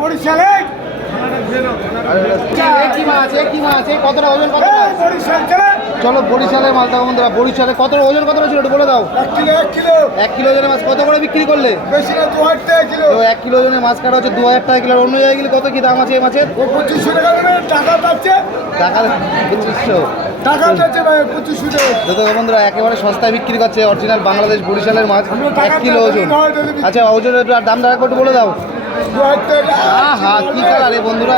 বরিশালে কতটা ওজন কত? চলো বরিশালের মাল দেখো বন্ধুরা। বরিশালে কত ওজন কত ছিল একটু বলে দাও। 1 কিলো 1 কিলো 1 কিলো ওজনের মাছ কত করে বিক্রি করলে? বেশি না 2000 টাকা কিলো। তো 1 কিলো ওজনের মাছ কাটা হচ্ছে 2000 টাকা কিলো। অন্য জায়গায় গেলে কত কি দাম আছে এই মাছের? ও 2500 টাকা দেবে, টাকা পাচ্ছে। টাকা 2500 টাকা পাচ্ছে ভাই 2500 টাকা। দেখো বন্ধুরা একেবারে সস্তায় বিক্রি করছে অরিজিনাল বাংলাদেশ বরিশালের মাছ 1 কিলো ওজন। আচ্ছা ওজনের দামটা একটু বলে দাও। 2000 টাকা। হ্যাঁ কি কালার এই বন্ধুরা,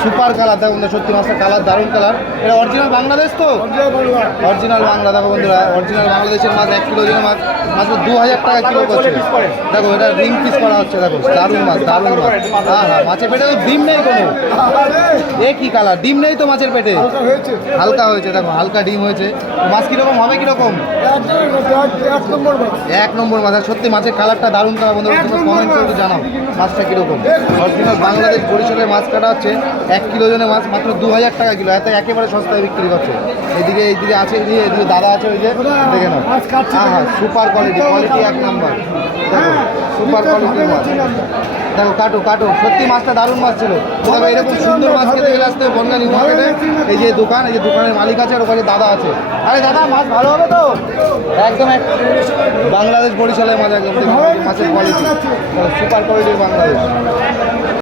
সুপার কালার দেখো বন্ধুরা, সত্যি মাছটা কালার দারুণ কালার। এটা অরিজিনাল বাংলাদেশ তো? অরিজিনাল বাংলা। দেখো বন্ধুরা অরিজিনাল বাংলাদেশের মাছ 1 কিলো ওজনের মাছ মাত্র 2000 টাকা কিলো করছে। দেখো এটা রিং পিস করা হচ্ছে। দেখো দারুণ মাছ দারুণ মাছ। হ্যাঁ মাছের পেটে তো ডিম নেই কোনো। এ কি কালার, ডিম নেই তো মাছের পেটে? হালকা হয়েছে দেখো, হালকা ডিম হয়েছে। মাছ কিরকম হবে কিরকম? 1 নম্বর মাছ। আর সত্যি মাছের কালারটা দারুণ কালার বন্ধুরা, কমেন্টে একটু জানাও মাছটা কিরকম। অরিজিনাল বাংলাদেশ বরিশালের মাছ কাটা হচ্ছে 1 কিলো ওজনের মাছ মাত্র 2000 টাকা কিলো। এত একেবারে সস্তায় বিক্রি করছে। এইদিকে আছে, এদিকে দাদা আছে, ওই যে দেখে নাও। হ্যাঁ সুপার কোয়ালিটি 1 নম্বর। দেখো সুপার কোয়ালিটির মাছ। দেখো কাটো কাটো, সত্যি মাছটা দারুণ মাছ ছিল। দেখো এরকম সুন্দর মাছ খেতে গেলে আসতে বনগা নিউ মার্কেটে। এই যে দোকান, এই যে দোকানের মালিক আছে আর ওখানে দাদা আছে। আরে দাদা মাছ ভালো হবে তো? একদম বাংলাদেশ বরিশালের মাছ, একদম মাছের কোয়ালিটি সুপার কোয়ালিটির বাংলাদেশ।